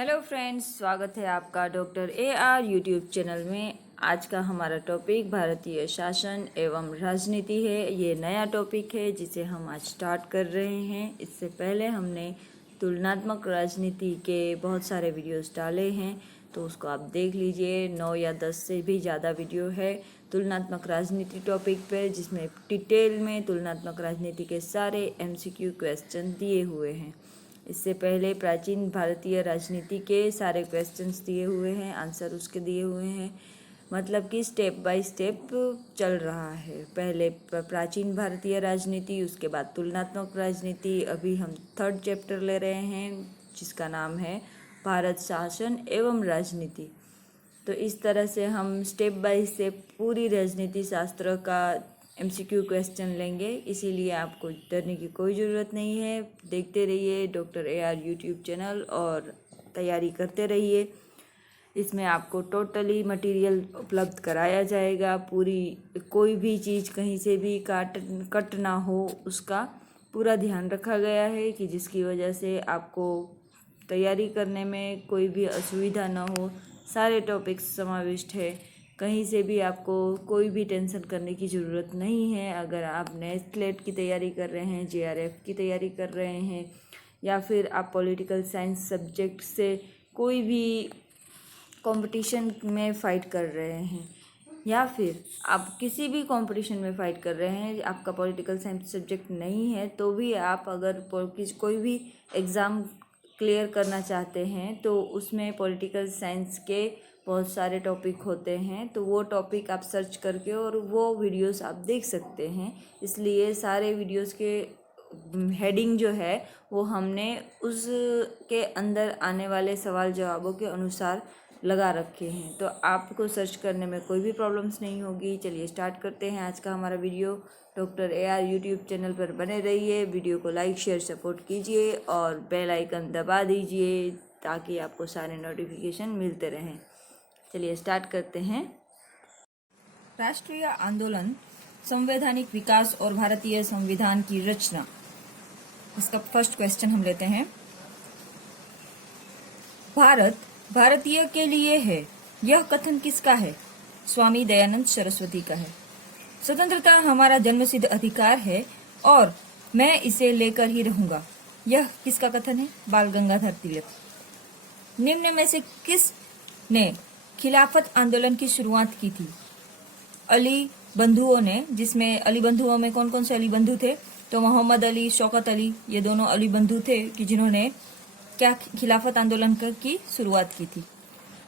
Hello friends, स्वागत है आपका डॉक्टर AR यूट्यूब चैनल में। आज का हमारा टॉपिक भारतीय शासन एवं राजनीति है। ये नया टॉपिक है जिसे हम आज स्टार्ट कर रहे हैं। इससे पहले हमने तुलनात्मक राजनीति के बहुत सारे वीडियोस डाले हैं, तो उसको आप देख लीजिए। 9 या 10 से भी ज़्यादा वीडियो है तुलनात्मक राजनीति टॉपिक पे, जिसमें डिटेल में तुलनात्मक राजनीति के सारे MCQ क्वेश्चन दिए हुए हैं। इससे पहले प्राचीन भारतीय राजनीति के सारे क्वेश्चंस दिए हुए हैं, आंसर उसके दिए हुए हैं। मतलब कि स्टेप बाय स्टेप चल रहा है। पहले प्राचीन भारतीय राजनीति, उसके बाद तुलनात्मक राजनीति। अभी हम 3rd चैप्टर ले रहे हैं जिसका नाम है भारत शासन एवं राजनीति। तो इस तरह से हम स्टेप बाय स्टेप पूरी राजनीति शास्त्र का MCQ क्वेश्चन लेंगे, इसीलिए आपको डरने की कोई ज़रूरत नहीं है। देखते रहिए डॉक्टर AR यूट्यूब चैनल और तैयारी करते रहिए। इसमें आपको टोटली मटेरियल उपलब्ध कराया जाएगा। पूरी कोई भी चीज़ कहीं से भी कट ना हो, उसका पूरा ध्यान रखा गया है कि जिसकी वजह से आपको तैयारी करने में कोई भी असुविधा ना हो। सारे टॉपिक्स समाविष्ट है, कहीं से भी आपको कोई भी टेंशन करने की ज़रूरत नहीं है। अगर आप नेट स्लेट की तैयारी कर रहे हैं, JRF की तैयारी कर रहे हैं, या फिर आप पॉलिटिकल साइंस सब्जेक्ट से कोई भी कंपटीशन में फ़ाइट कर रहे हैं, या फिर आप किसी भी कंपटीशन में फ़ाइट कर रहे हैं, आपका पॉलिटिकल साइंस सब्जेक्ट नहीं है, तो भी आप अगर कोई भी एग्ज़ाम क्लियर करना चाहते हैं तो उसमें पॉलिटिकल साइंस के बहुत सारे टॉपिक होते हैं। तो वो टॉपिक आप सर्च करके और वो वीडियोस आप देख सकते हैं। इसलिए सारे वीडियोस के हेडिंग जो है वो हमने उसके अंदर आने वाले सवाल जवाबों के अनुसार लगा रखे हैं, तो आपको सर्च करने में कोई भी प्रॉब्लम्स नहीं होगी। चलिए स्टार्ट करते हैं आज का हमारा video. Doctor AR YouTube channel पर बने रहिए, वीडियो को लाइक शेयर सपोर्ट कीजिए और बेल आइकन दबा दीजिए ताकि आपको सारे नोटिफिकेशन मिलते रहें। चलिए स्टार्ट करते हैं। राष्ट्रीय आंदोलन, संवैधानिक विकास और भारतीय संविधान की रचना, इसका फर्स्ट क्वेश्चन हम लेते हैं। भारत भारतीय के लिए है, यह कथन किसका है? स्वामी दयानंद सरस्वती का है। स्वतंत्रता हमारा जन्मसिद्ध अधिकार है और मैं इसे लेकर ही रहूंगा, यह किसका कथन है? बाल गंगाधर तिलक। निम्न में से किस ने खिलाफत आंदोलन की शुरुआत की थी? अली बंधुओं ने, जिसमें अली बंधुओं में कौन कौन से अली बंधु थे? तो मोहम्मद अली, शौकत अली, ये दोनों अली बंधु थे कि जिन्होंने क्या खिलाफत आंदोलन की शुरुआत की थी।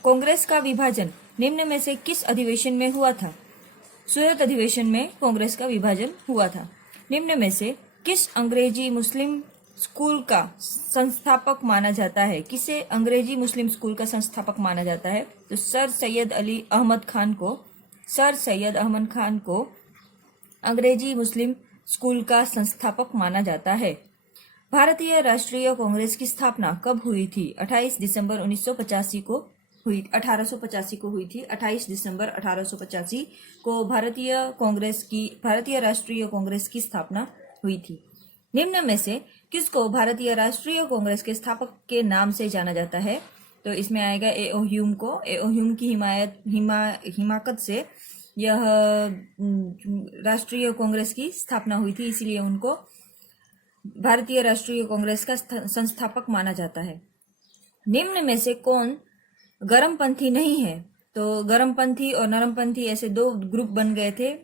कांग्रेस का विभाजन निम्न में से किस अधिवेशन में हुआ था? सूरत अधिवेशन में कांग्रेस का विभाजन हुआ था। निम्न में से किस अंग्रेजी मुस्लिम स्कूल का संस्थापक माना जाता है? किसे अंग्रेजी मुस्लिम स्कूल का संस्थापक माना जाता है? तो सर सैयद अहमद खान को अंग्रेजी मुस्लिम स्कूल का संस्थापक माना जाता है। भारतीय राष्ट्रीय कांग्रेस की स्थापना कब हुई थी? 28 दिसंबर 1885 को हुई थी। 28 दिसंबर 1885 को भारतीय राष्ट्रीय कांग्रेस की स्थापना हुई थी। निम्न में से किसको भारतीय राष्ट्रीय कांग्रेस के स्थापक के नाम से जाना जाता है? तो इसमें आएगा A.O. ह्यूम को। A.O. ह्यूम की हिमाकत से यह राष्ट्रीय कांग्रेस की स्थापना हुई थी, इसीलिए उनको भारतीय राष्ट्रीय कांग्रेस का संस्थापक माना जाता है। निम्न में से कौन गर्मपंथी नहीं है? तो गर्मपंथी और नरमपंथी ऐसे दो ग्रुप बन गए थे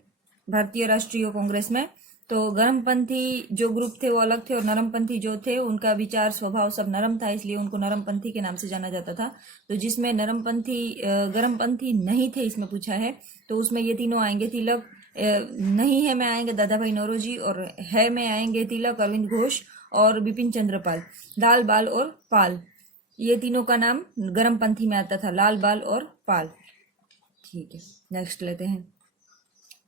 भारतीय राष्ट्रीय कांग्रेस में। तो गर्मपंथी जो ग्रुप थे वो अलग थे और नरमपंथी जो थे उनका विचार स्वभाव सब नरम था, इसलिए उनको नरमपंथी के नाम से जाना जाता था। तो जिसमें गर्मपंथी नहीं थे, इसमें पूछा है, तो उसमें ये तीनों आएंगे। तिलक नहीं है में आएंगे दादा भाई नौरोजी, और है में आएंगे तिलक, अरविंद घोष और बिपिन चंद्र पाल। लाल, बाल और पाल, ये तीनों का नाम गर्मपंथी में आता था, लाल, बाल और पाल। ठीक है, नेक्स्ट लेते हैं।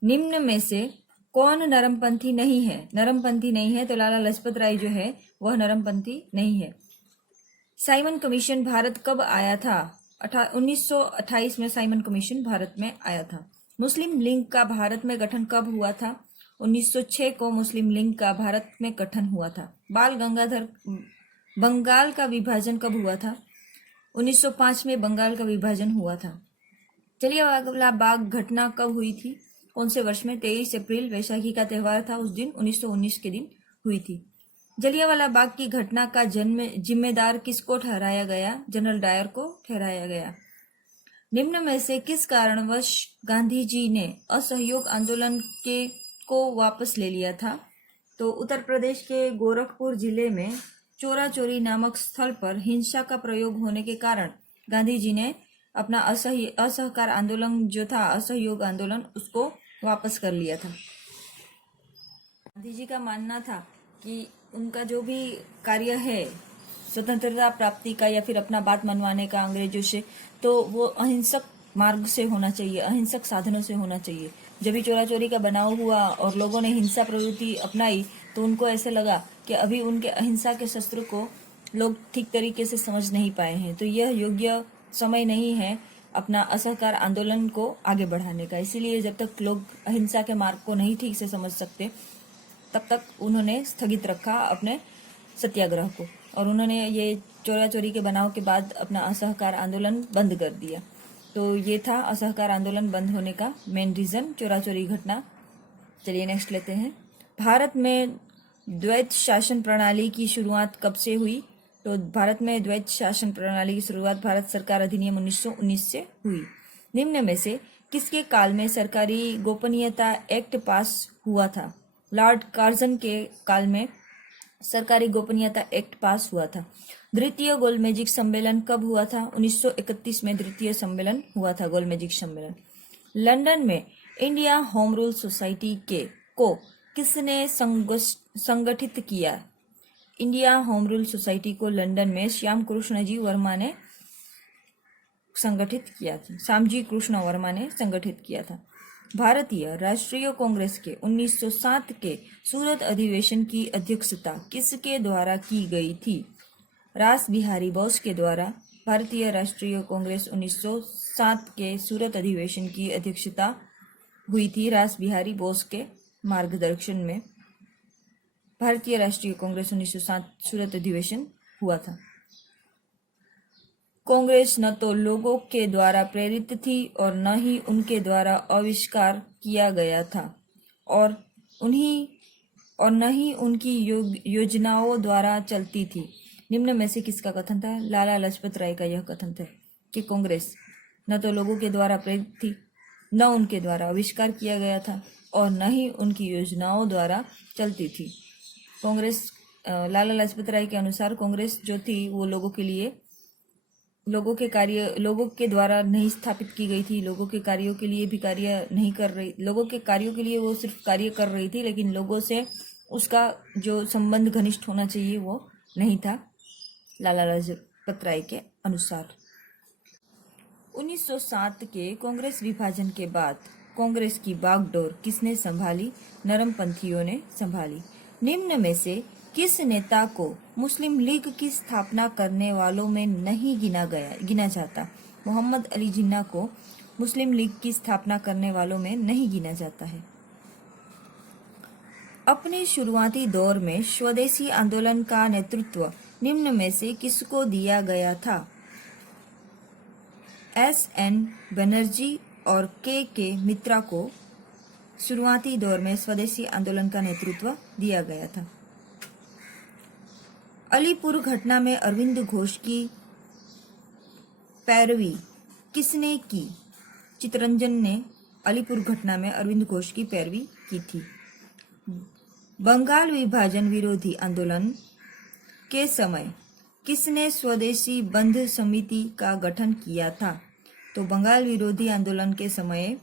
निम्न में से कौन नरमपंथी नहीं है? नरमपंथी नहीं है तो लाला लजपत राय जो है वह नरमपंथी नहीं है। साइमन कमीशन भारत कब आया था? 1928 में साइमन कमीशन भारत में आया था। मुस्लिम लीग का भारत में गठन कब हुआ था? 1906 को मुस्लिम लीग का भारत में गठन हुआ था। बंगाल का विभाजन कब हुआ था? 1905 में बंगाल का विभाजन हुआ था। जलियांवाला बाग घटना कब हुई थी? कौन से वर्ष में? 23 अप्रैल, वैशाखी का त्यौहार था उस दिन, 1919 के दिन हुई थी। जलियांवाला बाग की घटना का जिम्मेदार किसको ठहराया गया? जनरल डायर को ठहराया गया। निम्न में से किस कारणवश गांधी जी ने असहयोग आंदोलन को वापस ले लिया था? तो उत्तर प्रदेश के गोरखपुर जिले में चोरा चोरी नामक स्थल पर हिंसा का प्रयोग होने के कारण गांधी जी ने अपना असहकार आंदोलन जो था, असहयोग आंदोलन, उसको वापस कर लिया था। गांधी जी का मानना था कि उनका जो भी कार्य है स्वतंत्रता प्राप्ति का या फिर अपना बात मनवाने का अंग्रेजों से, तो वो अहिंसक मार्ग से होना चाहिए, अहिंसक साधनों से होना चाहिए। जब भी चोरा चोरी का बनाव हुआ और लोगों ने हिंसा प्रवृत्ति अपनाई तो उनको ऐसे लगा कि अभी उनके अहिंसा के शस्त्र को लोग ठीक तरीके से समझ नहीं पाए हैं, तो यह योग्य समय नहीं है अपना असहकार आंदोलन को आगे बढ़ाने का। इसीलिए जब तक लोग अहिंसा के मार्ग को नहीं ठीक से समझ सकते तब तक उन्होंने स्थगित रखा अपने सत्याग्रह को, और उन्होंने ये चोरा चोरी के बनाव के बाद अपना असहकार आंदोलन बंद कर दिया। तो ये था असहकार आंदोलन बंद होने का मेन रीजन, चोरा चोरी घटना। चलिए नेक्स्ट लेते हैं। भारत में द्वैत शासन प्रणाली की शुरुआत कब से हुई? तो भारत में द्वैत शासन प्रणाली की शुरुआत भारत सरकार अधिनियम 1919 से हुई। निम्न में से किसके काल में सरकारी गोपनीयता एक्ट पास हुआ था? लॉर्ड कार्जन के काल में सरकारी गोपनीयता एक्ट पास हुआ था। द्वितीय गोल मैजिक सम्मेलन कब हुआ था? 1931 में द्वितीय सम्मेलन हुआ था, गोल मैजिक सम्मेलन। लंदन में इंडिया होम रूल सोसाइटी को किसने संगठित किया? इंडिया होम रूल सोसाइटी को लंदन में श्याम कृष्ण जी वर्मा ने संगठित किया था, श्यामजी कृष्ण वर्मा ने संगठित किया था। भारतीय राष्ट्रीय कांग्रेस के 1907 के सूरत अधिवेशन की अध्यक्षता किसके द्वारा की गई थी? रास बिहारी बोस के द्वारा भारतीय राष्ट्रीय कांग्रेस 1907 के सूरत अधिवेशन की अध्यक्षता हुई थी। रास बिहारी बोस के मार्गदर्शन में भारतीय राष्ट्रीय कांग्रेस 1907 सूरत अधिवेशन हुआ था। कांग्रेस न तो लोगों के द्वारा प्रेरित थी और न ही उनके द्वारा आविष्कार किया गया था, और न ही उनकी योजनाओं द्वारा चलती थी। निम्न में से किसका कथन था? लाला लाजपत राय का यह कथन था कि कांग्रेस न तो लोगों के द्वारा प्रेरित थी, न उनके द्वारा आविष्कार किया गया था, और न ही उनकी योजनाओं द्वारा चलती थी। कांग्रेस, लाला लाजपत राय के अनुसार कांग्रेस जो थी वो लोगों के द्वारा नहीं स्थापित की गई थी, लोगों के कार्यों के लिए भी कार्य नहीं कर रही, लोगों के कार्यों के लिए वो सिर्फ कार्य कर रही थी, लेकिन लोगों से उसका जो संबंध घनिष्ठ होना चाहिए वो नहीं था, लाला लाजपत राय के अनुसार। 1907 के कांग्रेस विभाजन के बाद कांग्रेस की बागडोर किसने संभाली? नरमपंथियों ने संभाली। निम्न में से किस नेता को मुस्लिम लीग की स्थापना करने वालों में नहीं गिना जाता? मोहम्मद अली जिन्ना को मुस्लिम लीग की स्थापना करने वालों में नहीं गिना जाता है। अपने शुरुआती दौर में स्वदेशी आंदोलन का नेतृत्व निम्न में से किसको दिया गया था? S.N. बनर्जी और के मित्रा को शुरुआती दौर में स्वदेशी आंदोलन का नेतृत्व दिया गया था। अलीपुर घटना में अरविंद घोष की पैरवी किसने की? चितरंजन ने अलीपुर घटना में अरविंद घोष की पैरवी की थी। बंगाल विभाजन विरोधी आंदोलन के समय किसने स्वदेशी बंध समिति का गठन किया था? तो बंगाल विरोधी आंदोलन के समय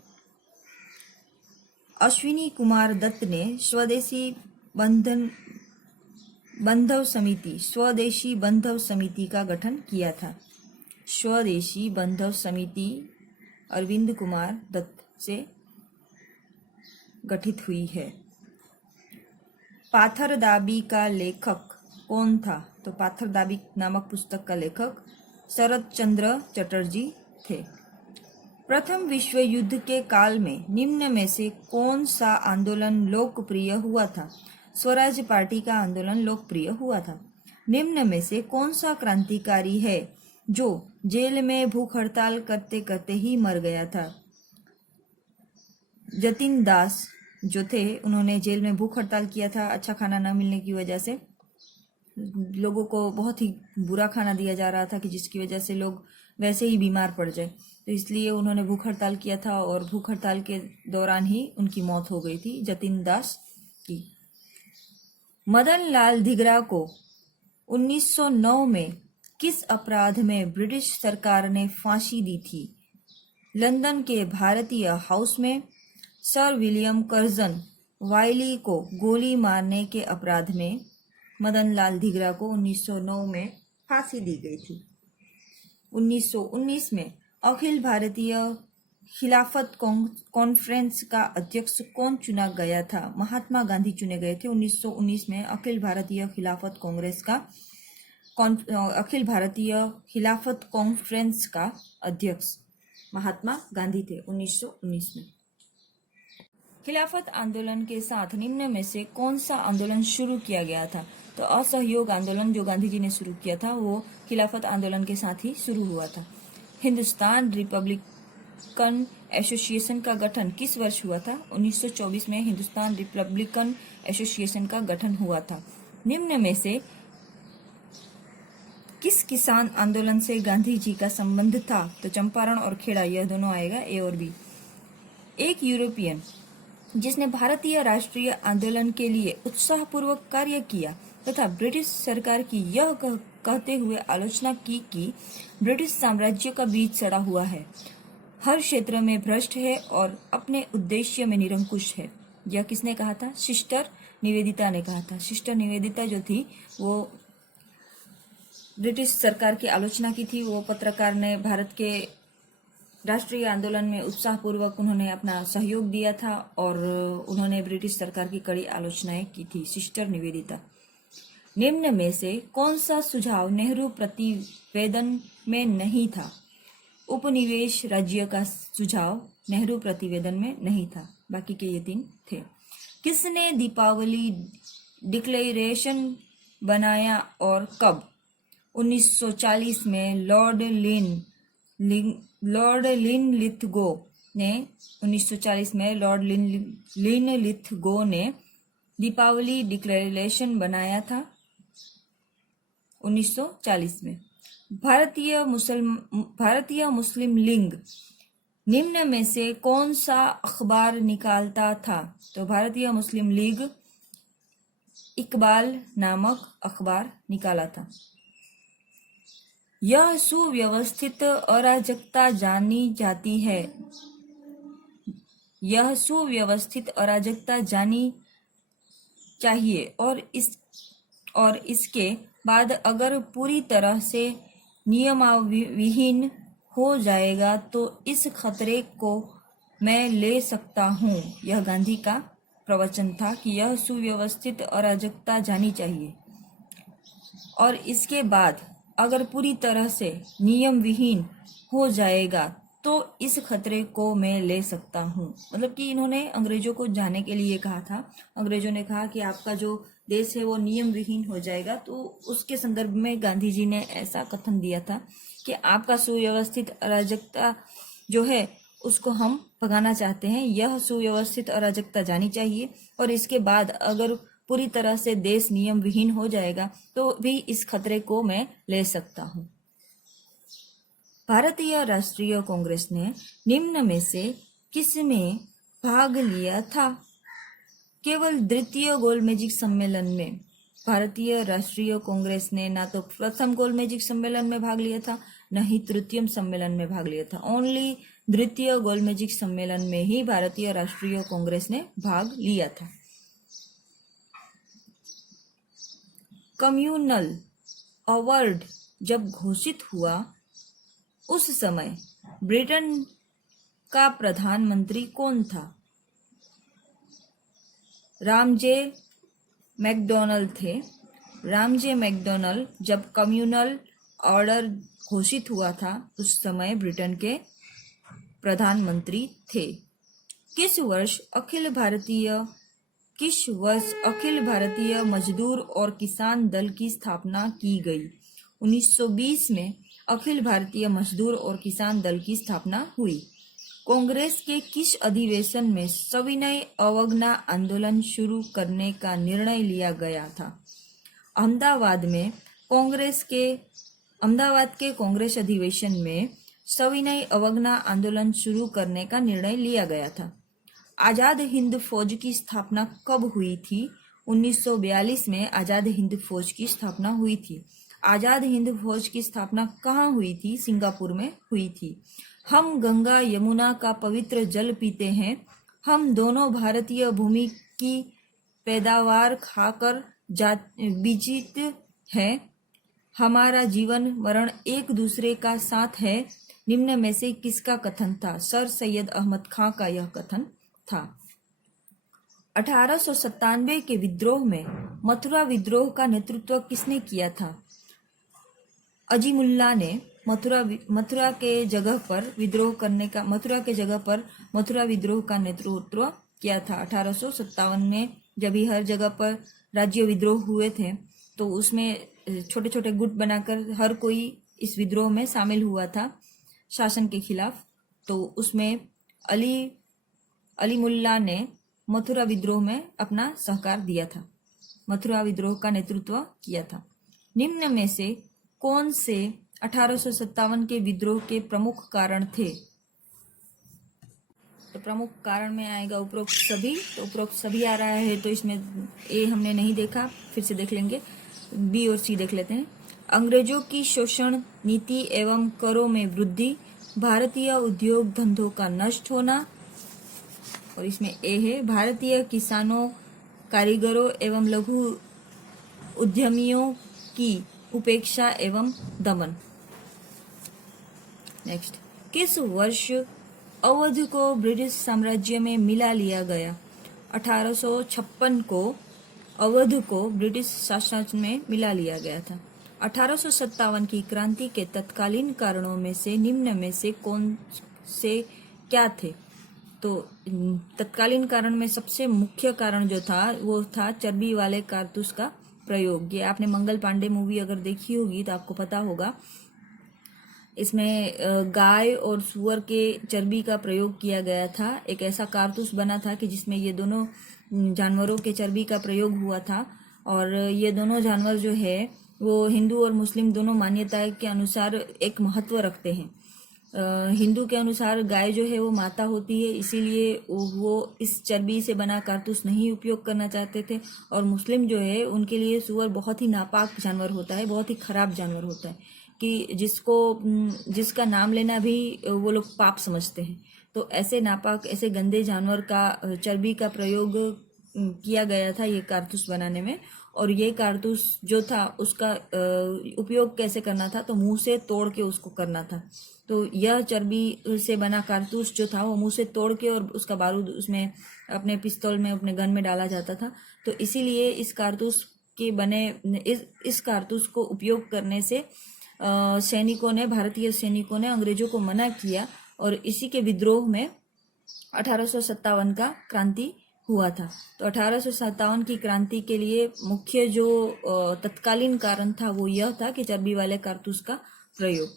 अश्विनी कुमार दत्त ने स्वदेशी बंधव समिति का गठन किया था। स्वदेशी बंधव समिति अरविंद कुमार दत्त से गठित हुई है। पाथरदाबी का लेखक कौन था? तो पाथरदाबी नामक पुस्तक का लेखक शरद चंद्र चटर्जी थे। प्रथम विश्व युद्ध के काल में निम्न में से कौन सा आंदोलन लोकप्रिय हुआ था? स्वराज पार्टी का आंदोलन लोकप्रिय हुआ था। निम्न में से कौन सा क्रांतिकारी है जो जेल में भूख हड़ताल करते करते ही मर गया था। जतिन दास जो थे, उन्होंने जेल में भूख हड़ताल किया था अच्छा खाना न मिलने की वजह से। लोगों को बहुत ही बुरा खाना दिया जा रहा था कि जिसकी वजह से लोग वैसे ही बीमार पड़ जाए, तो इसलिए उन्होंने भूख हड़ताल किया था और भूख हड़ताल के दौरान ही उनकी मौत हो गई थी, जतिन दास की। मदन लाल धिगरा को 1909 में किस अपराध में ब्रिटिश सरकार ने फांसी दी थी? लंदन के भारतीय हाउस में सर विलियम कर्जन वाइली को गोली मारने के अपराध में मदन लाल धिगरा को 1909 में फांसी दी गई थी। 1919 में अखिल भारतीय खिलाफत कॉन्फ्रेंस का अध्यक्ष कौन चुना गया था? महात्मा गांधी चुने गए थे 1919 में। अखिल भारतीय खिलाफत कॉन्फ्रेंस का अध्यक्ष महात्मा गांधी थे 1919 में। खिलाफत आंदोलन के साथ निम्न में से कौन सा आंदोलन शुरू किया गया था? तो असहयोग आंदोलन जो गांधी जी ने शुरू किया था वो खिलाफत आंदोलन के साथ ही शुरू हुआ था। हिंदुस्तान रिपब्लिकन एसोसिएशन का गठन किस वर्ष हुआ था? 1924 में हिंदुस्तान रिपब्लिकन एसोसिएशन का गठन हुआ था। निम्न में से किस किसान आंदोलन से गांधी जी का संबंध था? तो चंपारण और खेड़ा, यह दोनों आएगा, ए और बी। एक यूरोपियन जिसने भारतीय राष्ट्रीय आंदोलन के लिए उत्साहपूर्वक कार्य किया तथा ब्रिटिश सरकार की यह कहते हुए आलोचना की कि ब्रिटिश साम्राज्य का बीज सड़ा हुआ है, हर क्षेत्र में भ्रष्ट है और अपने उद्देश्य में निरंकुश है, यह किसने कहा था? सिस्टर निवेदिता ने कहा था। सिस्टर निवेदिता जो थी वो ब्रिटिश सरकार की आलोचना की थी। वो पत्रकार ने भारत के राष्ट्रीय आंदोलन में उत्साहपूर्वक उन्होंने अपना सहयोग दिया था और उन्होंने ब्रिटिश सरकार की कड़ी आलोचनाएं की थी, सिस्टर निवेदिता। निम्न में से कौन सा सुझाव नेहरू प्रतिवेदन में नहीं था? उपनिवेश राज्य का सुझाव नेहरू प्रतिवेदन में नहीं था, बाकी के ये तीन थे। किसने दीपावली डिक्लेरेशन बनाया और कब? 1940 में लॉर्ड लिनलिथगो ने 1940 में लॉर्ड लिनलिथगो ने दीपावली डिक्लेरेशन बनाया था 1940 में। भारतीय मुस्लिम लीग निम्न में से कौन सा अखबार निकालता था? तो भारतीय मुस्लिम लीग इकबाल नामक अखबार निकाला था। यह सुव्यवस्थित अराजकता जानी जाती है। यह सुव्यवस्थित अराजकता जानी चाहिए और इसके बाद अगर पूरी तरह से नियमविहीन हो जाएगा तो इस खतरे को मैं ले सकता हूँ। यह गांधी का प्रवचन था कि यह सुव्यवस्थित अराजकता जानी चाहिए और इसके बाद अगर पूरी तरह से नियम विहीन हो जाएगा तो इस खतरे को मैं ले सकता हूँ। मतलब कि इन्होंने अंग्रेजों को जाने के लिए कहा था। अंग्रेजों ने कहा कि आपका जो देश है वो नियम विहीन हो जाएगा, तो उसके संदर्भ में गांधी जी ने ऐसा कथन दिया था कि आपका सुव्यवस्थित अराजकता जो है उसको हम भगाना चाहते हैं। यह सुव्यवस्थित अराजकता जानी चाहिए और इसके बाद अगर पूरी तरह से देश नियम विहीन हो जाएगा तो भी इस खतरे को मैं ले सकता हूँ। भारतीय राष्ट्रीय कांग्रेस ने निम्न में से किसमें भाग लिया था? केवल द्वितीय गोलमेजिक सम्मेलन में। भारतीय राष्ट्रीय कांग्रेस ने ना तो प्रथम गोलमेजिक सम्मेलन में भाग लिया था, न ही तृतीय सम्मेलन में भाग लिया था। ओनली द्वितीय गोलमेजिक सम्मेलन में ही भारतीय राष्ट्रीय कांग्रेस ने भाग लिया था। कम्युनल अवार्ड जब घोषित हुआ उस समय ब्रिटेन का प्रधानमंत्री कौन था? रामजे मैकडॉनल्ड थे। रामजे मैकडॉनल्ड जब कम्युनल ऑर्डर घोषित हुआ था उस समय ब्रिटेन के प्रधानमंत्री थे। किस वर्ष अखिल भारतीय मजदूर और किसान दल की स्थापना की गई? 1920 में अखिल भारतीय मजदूर और किसान दल की स्थापना हुई। कांग्रेस के किस अधिवेशन में सविनय अवज्ञा आंदोलन शुरू करने का निर्णय लिया गया था? अहमदाबाद के कांग्रेस अधिवेशन में सविनय अवज्ञा आंदोलन शुरू करने का निर्णय लिया गया था। आजाद हिंद फौज की स्थापना कब हुई थी? 1942 में आजाद हिंद फौज की स्थापना हुई थी। आजाद हिंद फौज की स्थापना कहाँ हुई थी? सिंगापुर में हुई थी। हम गंगा यमुना का पवित्र जल पीते हैं। हम दोनों भारतीय भूमि की पैदावार खाकर विजित हैं। हमारा जीवन मरण एक दूसरे का साथ है। निम्न में से किसका कथन था? सर सैयद अहमद खां का यह कथन था। 1897 के विद्रोह में मथुरा विद्रोह का नेतृत्व किसने किया था? अजीमुल्ला ने मथुरा के जगह पर मथुरा विद्रोह का नेतृत्व किया था। 1857 में जब ही हर जगह पर राज्य विद्रोह हुए थे तो उसमें छोटे छोटे गुट बनाकर हर कोई इस विद्रोह में शामिल हुआ था शासन के खिलाफ। तो उसमें अली मुल्ला ने मथुरा विद्रोह में अपना सहकार दिया था, मथुरा विद्रोह का नेतृत्व किया था। निम्न में से कौन से 1857 के विद्रोह के प्रमुख कारण थे? तो प्रमुख कारण में आएगा उपरोक्त सभी। तो उपरोक्त सभी आ रहा है तो इसमें ए हमने नहीं देखा, फिर से देख लेंगे। बी और सी देख लेते हैं। अंग्रेजों की शोषण नीति एवं करों में वृद्धि, भारतीय उद्योग धंधों का नष्ट होना, और इसमें ए है भारतीय किसानों, कारीगरों एवं लघु उद्यमियों की उपेक्षा एवं दमन। नेक्स्ट, किस वर्ष अवध को ब्रिटिश साम्राज्य में मिला लिया गया? 1856 को अवध को ब्रिटिश शासन में मिला लिया गया था। 1857 की क्रांति के तत्कालीन कारणों में से निम्न में से कौन से क्या थे? तो तत्कालीन कारण में सबसे मुख्य कारण जो था वो था चर्बी वाले कारतूस का प्रयोग। ये आपने मंगल पांडे मूवी अगर देखी होगी तो आपको पता होगा। इसमें गाय और सुअर के चर्बी का प्रयोग किया गया था। एक ऐसा कारतूस बना था कि जिसमें ये दोनों जानवरों के चर्बी का प्रयोग हुआ था। और ये दोनों जानवर जो है वो हिंदू और मुस्लिम दोनों मान्यता के अनुसार एक महत्व रखते हैं। हिंदू के अनुसार गाय जो है वो माता होती है, इसीलिए वो इस चर्बी से बना कारतूस नहीं उपयोग करना चाहते थे। और मुस्लिम जो है उनके लिए सुअर बहुत ही नापाक जानवर होता है, बहुत ही खराब जानवर होता है कि जिसका नाम लेना भी वो लोग पाप समझते हैं। तो ऐसे नापाक, ऐसे गंदे जानवर का चर्बी का प्रयोग किया गया था ये कारतूस बनाने में। और ये कारतूस जो था उसका उपयोग कैसे करना था? तो मुंह से तोड़ के उसको करना था। तो यह चर्बी से बना कारतूस जो था वो मुंह से तोड़ के और उसका बारूद उसमें अपने पिस्तौल में, अपने गन में डाला जाता था। तो इसीलिए इस कारतूस के बने इस कारतूस को उपयोग करने से भारतीय सैनिकों ने अंग्रेजों को मना किया और इसी के विद्रोह में 1857 का क्रांति हुआ था। तो 1857 की क्रांति के लिए मुख्य जो तत्कालीन कारण था वो यह था कि चर्बी वाले कारतूस का प्रयोग।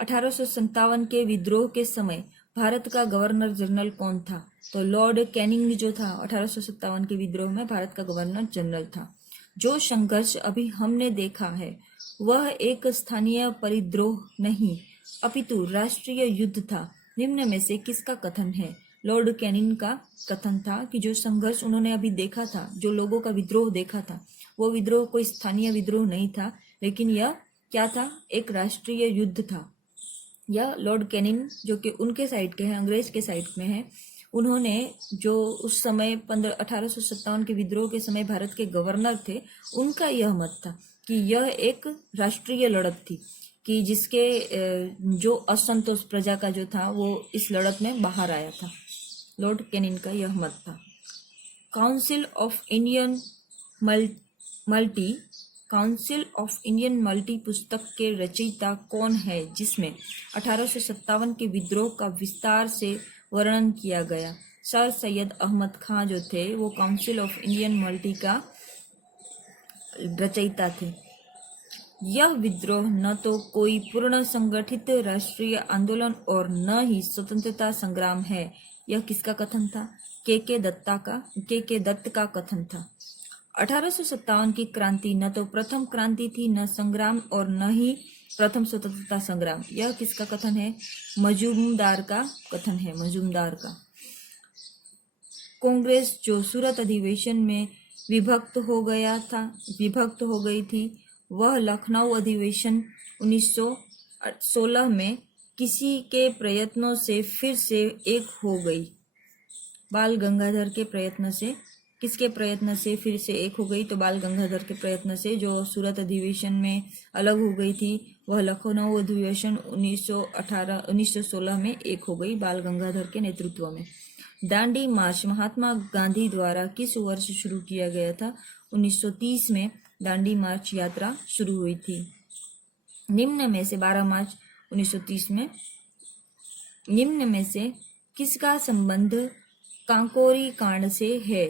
1857 के विद्रोह के समय भारत का गवर्नर जनरल कौन था? तो लॉर्ड कैनिंग जो था 1857 के विद्रोह में भारत का गवर्नर जनरल था। जो संघर्ष अभी हमने देखा है वह एक स्थानीय परिद्रोह नहीं अपितु राष्ट्रीय युद्ध था। निम्न में से किसका कथन है? लॉर्ड कैनिंग का कथन था कि जो संघर्ष उन्होंने अभी देखा था, जो लोगों का विद्रोह देखा था, वो विद्रोह कोई स्थानीय विद्रोह नहीं था, लेकिन यह क्या था? एक राष्ट्रीय युद्ध था। यह लॉर्ड कैनिंग जो कि उनके साइड के हैं, अंग्रेज के साइड में है, उन्होंने जो उस समय 1857 के विद्रोह के समय भारत के गवर्नर थे, उनका यह मत था कि यह एक राष्ट्रीय लड़त थी कि जिसके जो असंतोष प्रजा का जो था वो इस लड़त में बाहर आया था। लॉर्ड कैनिंग का यह मत था। काउंसिल ऑफ इंडियन मल्टी पुस्तक के रचयिता कौन है जिसमें 1857 के विद्रोह का विस्तार से वर्णन किया गया? सर सैयद अहमद खां जो थे वो काउंसिल ऑफ इंडियन मल्टी का रचयिता थे। यह विद्रोह न तो कोई पूर्ण संगठित राष्ट्रीय आंदोलन और न ही स्वतंत्रता संग्राम है। यह किसका कथन था? के दत्त का कथन था। 1857 की क्रांति न तो प्रथम क्रांति थी, न संग्राम और न ही प्रथम स्वतंत्रता संग्राम। यह किसका कथन है? मजूमदार का कथन है, मजूमदार का। कांग्रेस जो सूरत अधिवेशन में विभक्त हो गई थी, वह लखनऊ अधिवेशन 1916 में किसी के प्रयत्नों से फिर से एक हो गई। बाल गंगाधर के प्रयत्न से, किसके प्रयत्न से फिर से एक हो गई? तो बाल गंगाधर के प्रयत्न से। जो सूरत अधिवेशन में अलग हो गई थी, वह लखनऊ अधिवेशन 1916 में एक हो गई, बाल गंगाधर के नेतृत्व में। दांडी मार्च महात्मा गांधी द्वारा किस वर्ष शुरू किया गया था? 1930 में दांडी मार्च यात्रा शुरू हुई थी। निम्न में से 12 मार्च 1930 में, निम्न में से किसका संबंध कांकोरी कांड से है?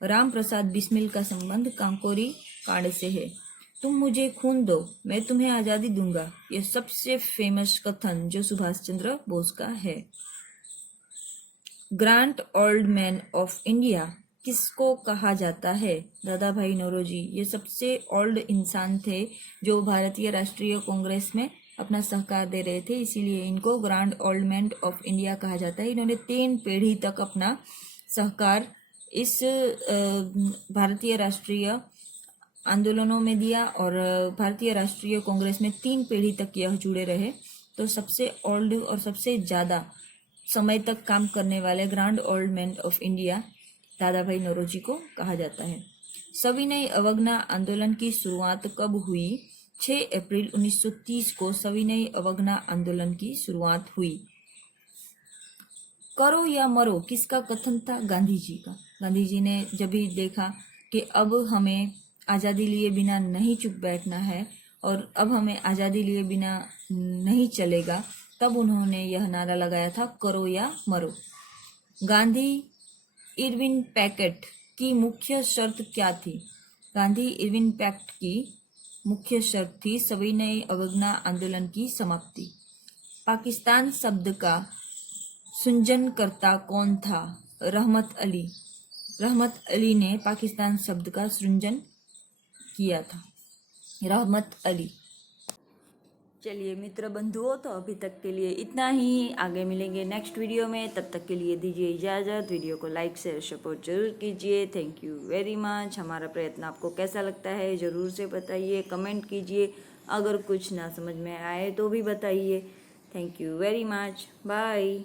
राम प्रसाद बिस्मिल का संबंध कांकोरी कांड से है। तुम मुझे खून दो, मैं तुम्हें आजादी दूंगा, यह सबसे फेमस कथन जो सुभाष चंद्र बोस का है। Grand old man of India किसको कहा जाता है? दादा भाई नौरोजी। ये सबसे ओल्ड इंसान थे जो भारतीय राष्ट्रीय कांग्रेस में अपना सहकार दे रहे थे, इसीलिए इनको grand old man of India कहा जाता है। इन्होंने 3 पीढ़ी तक अपना सहकार इस भारतीय राष्ट्रीय आंदोलनों में दिया और भारतीय राष्ट्रीय कांग्रेस में 3 पीढ़ी तक यह जुड़े रहे। तो सबसे ओल्ड और सबसे ज़्यादा समय तक काम करने वाले grand old man of India दादा भाई नौरोजी को कहा जाता है। सविनय अवज्ञा आंदोलन की शुरुआत कब हुई? 6 अप्रैल 1930 को सविनय अवज्ञा आंदोलन की शुरुआत हुई। करो या मरो किसका कथन था? गांधी जी का। गांधी जी ने जब भी देखा कि अब हमें आज़ादी लिए बिना नहीं चुप बैठना है और अब हमें आज़ादी लिए बिना नहीं चलेगा, तब उन्होंने यह नारा लगाया था, करो या मरो। गांधी इरविन पैक्ट की मुख्य शर्त क्या थी? गांधी इरविन पैक्ट की मुख्य शर्त थी सविनय अवज्ञा आंदोलन की समाप्ति। पाकिस्तान शब्द का सृजनकर्ता कौन था? रहमत अली। रहमत अली ने पाकिस्तान शब्द का सृजन किया था, रहमत अली। चलिए मित्र बंधुओं, तो अभी तक के लिए इतना ही। आगे मिलेंगे नेक्स्ट वीडियो में, तब तक के लिए दीजिए इजाज़त। वीडियो को लाइक शेयर सपोर्ट जरूर कीजिए। Thank you very much. हमारा प्रयत्न आपको कैसा लगता है ज़रूर से बताइए, कमेंट कीजिए। अगर कुछ ना समझ में आए तो भी बताइए। Thank you very much, bye.